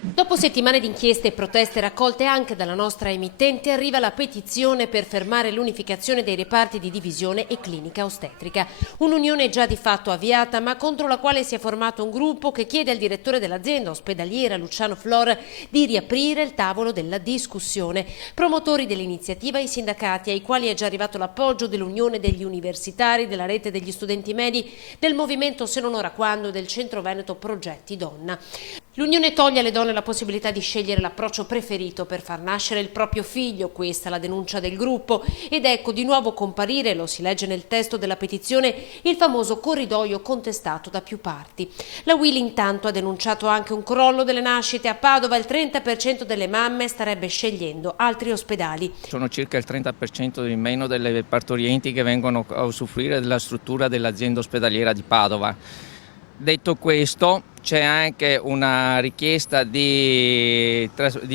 Dopo settimane di inchieste e proteste raccolte anche dalla nostra emittente, arriva la petizione per fermare l'unificazione dei reparti di divisione e clinica ostetrica. Un'unione già di fatto avviata, ma contro la quale si è formato un gruppo che chiede al direttore dell'azienda ospedaliera, Luciano Flor, di riaprire il tavolo della discussione. Promotori dell'iniziativa i sindacati, ai quali è già arrivato l'appoggio dell'Unione degli Universitari, della Rete degli Studenti Medi, del Movimento Se non ora quando e del Centro Veneto Progetti Donna. L'Unione toglie alle donne la possibilità di scegliere l'approccio preferito per far nascere il proprio figlio, questa è la denuncia del gruppo, ed ecco di nuovo comparire, lo si legge nel testo della petizione, il famoso corridoio contestato da più parti. La UIL intanto ha denunciato anche un crollo delle nascite a Padova, il 30% delle mamme starebbe scegliendo altri ospedali. Sono circa il 30% in meno delle partorienti che vengono a usufruire della struttura dell'azienda ospedaliera di Padova. Detto questo, c'è anche una richiesta di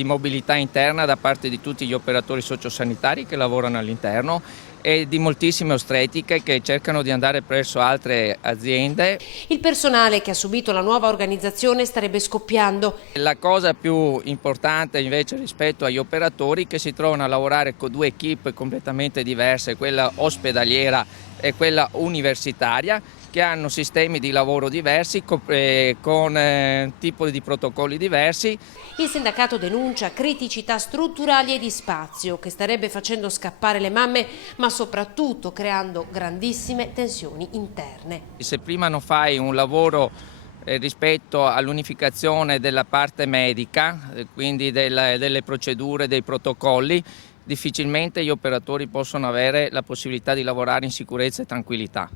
mobilità interna da parte di tutti gli operatori sociosanitari che lavorano all'interno e di moltissime ostetriche che cercano di andare presso altre aziende. Il personale che ha subito la nuova organizzazione starebbe scoppiando. La cosa più importante invece rispetto agli operatori è che si trovano a lavorare con due equip completamente diverse, quella ospedaliera e quella universitaria, che hanno sistemi di lavoro diversi, con tipi di protocolli diversi. Il sindacato denuncia criticità strutturali e di spazio che starebbe facendo scappare le mamme, ma soprattutto creando grandissime tensioni interne. Se prima non fai un lavoro rispetto all'unificazione della parte medica, quindi delle procedure, dei protocolli, difficilmente gli operatori possono avere la possibilità di lavorare in sicurezza e tranquillità.